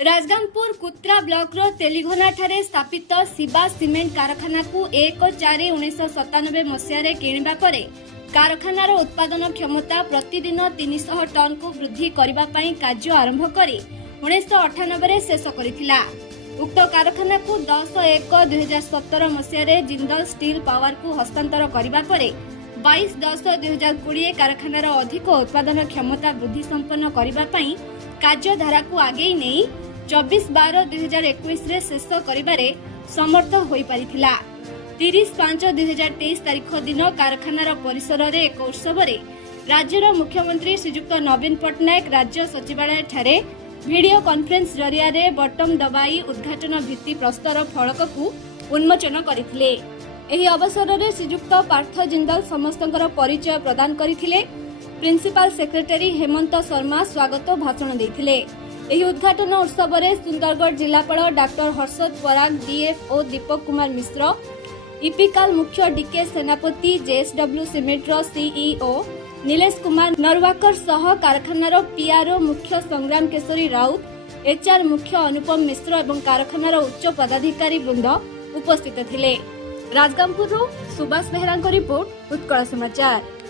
राजगांगपुर कुत्रा ब्लॉक रो तेलीघोना ठारे स्थापित शिवा सीमेंट कारखाना को 1/4/1997 मसीह किणवा परे कारखानार उत्पादन क्षमता प्रतिदिन 300 टन को वृद्धि करने कार्य आरंभ कर 1998 शेष करथिला। उक्त कारखाना को 10/1/2017 मसीह जिंदल स्टील पावर को हस्तांतर करने पर 22/10/2020 कारखानार अधिक उत्पादन क्षमता वृद्धि संपन्न करने कार्यधारा को आगे नहीं 24/12/2021 शेष करिबारे समर्थ होई परिथिला। 30/5/2023 तारीख दिन कारखानार परिसर रे एक उत्सव रे राज्यर मुख्यमंत्री श्रीयुक्त नवीन पट्टनायक राज्य सचिवालय ठारे वीडियो कॉन्फ्रेंस जरिया रे बटम दबाई उद्घाटन भित्ति प्रस्तर फलक को उन्मोचन करथिले। एही अवसर रे श्रीयुक्त पार्थ जिंदल समस्तଙ୍କର परिचय प्रदान करथिले। प्रिंसिपल सेक्रेटरी हेमंत शर्मा स्वागत भाषण देथिले। एही उद्घाटन उत्सव रे सुंदरगढ़ जिलापाल डॉक्टर हर्षद पराग, डीएफओ दीपक कुमार मिश्र, इपिकाल मुख्य डीके सेनापति, जेएसडब्ल्यू सीमेंट रो सीईओ नीलेश कुमार नरवाकर सह कारखानार पीआरओ मुख्य संग्राम केशरी राउत, एचआर मुख्य अनुपम मिश्र एवं कारखानार उच्च पदाधिकारी वृंद उपस्थित थिले। राजगांगपुर सुभाष बेहरा रिपोर्ट, उत्कल समाचार।